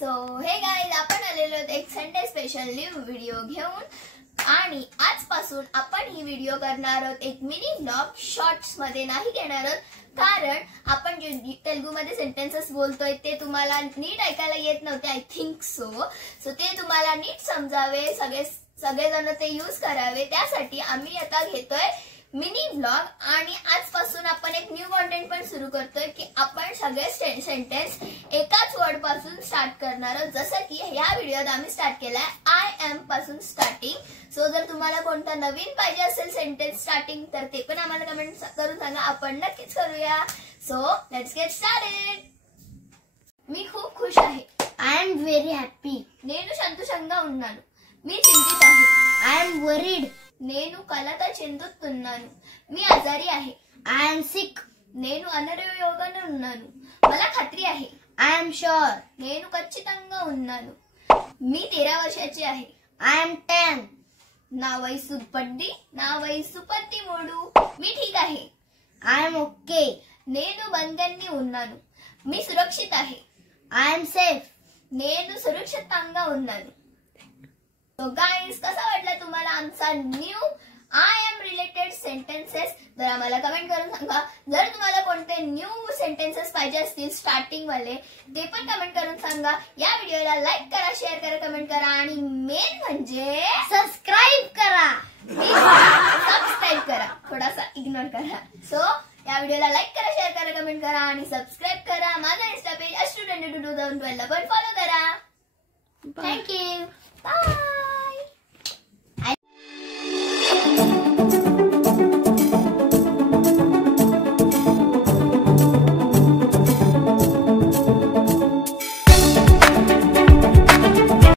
So hey guys, आपण आलेलो एक संडे स्पेशल न्यू व्हिडिओ घेऊन आणि आजपासून आपण ही व्हिडिओ करणार आहोत एक मिनी व्लॉग. शॉर्ट्स मध्ये नाही घेणार आहोत, कारण आपण जे तेलुगू मध्ये सेंटेन्सेस बोलतोय ते तुम्हाला नीट ऐकायला येत नव्हते. आय थिंक सो ते तुम्हाला नीट समजावे, सगळेजण ते यूज करावे, त्यासाठी आम्ही आता घेतोय मिनी व्लॉग. आणि आजपासून आपण एक न्यू कंटेंट पण सुरू करतोय की आपण सगळे सेंटेन्स एकाच वर्ड पासून स्टार्ट करणार आहोत. जसं की ह्या व्हिडिओत आम्ही स्टार्ट केलाय आय एम पासून स्टार्टिंग. सो जर तुम्हाला कोणता नवीन पाहिजे असेल सेंटेन्स स्टार्टिंग तर ते पण आम्हाला कमेंट करून सांगा, आपण नक्कीच करूया. So let's get started. मी खूप खुश आहे. I am very happy. నేను సంతోషంగా ఉన్నాను. मी चिंतित आहे. I am worried. నేను కలత చెందుతున్నాను. मी आजारी आहे. I am sick. నేను అనారోగ్యంగా ఉన్నాను. मला खात्री आहे. I am sure. నేను ఖచ్చితంగా ఉన్నాను. मी 13 वर्षाची आहे. I am 10. నా వయసు 13. मी ठीक आहे. I am okay. నేను బంగాన్ని ఉన్నాను. मी सुरक्षित आहे. I am safe. నేను सुरक्षितंगा ఉన్నాను. सो गाइस, कसा वाटला तुम्हाला आमचा new I M related sentences? तर आम्हाला कमेंट करून सांगा. जर तुम्हाला कोणते न्यू सेंटेन्सेस पाहिजे असतील स्टार्टिंग वाले, ते पण कमेंट करून सांगा. या व्हिडिओला लाईक करा, शेअर करा, कमेंट करा आणि मेन म्हणजे सबस्क्राईब करा. सबस्क्राईब करा, थोडासा इग्नोर करा. सो या व्हिडिओला लाईक करा, शेअर करा, कमेंट करा आणि सबस्क्राईब करा. माझा इंस्टा पेज astro22 जाऊन 12 ला पण फॉलो करा.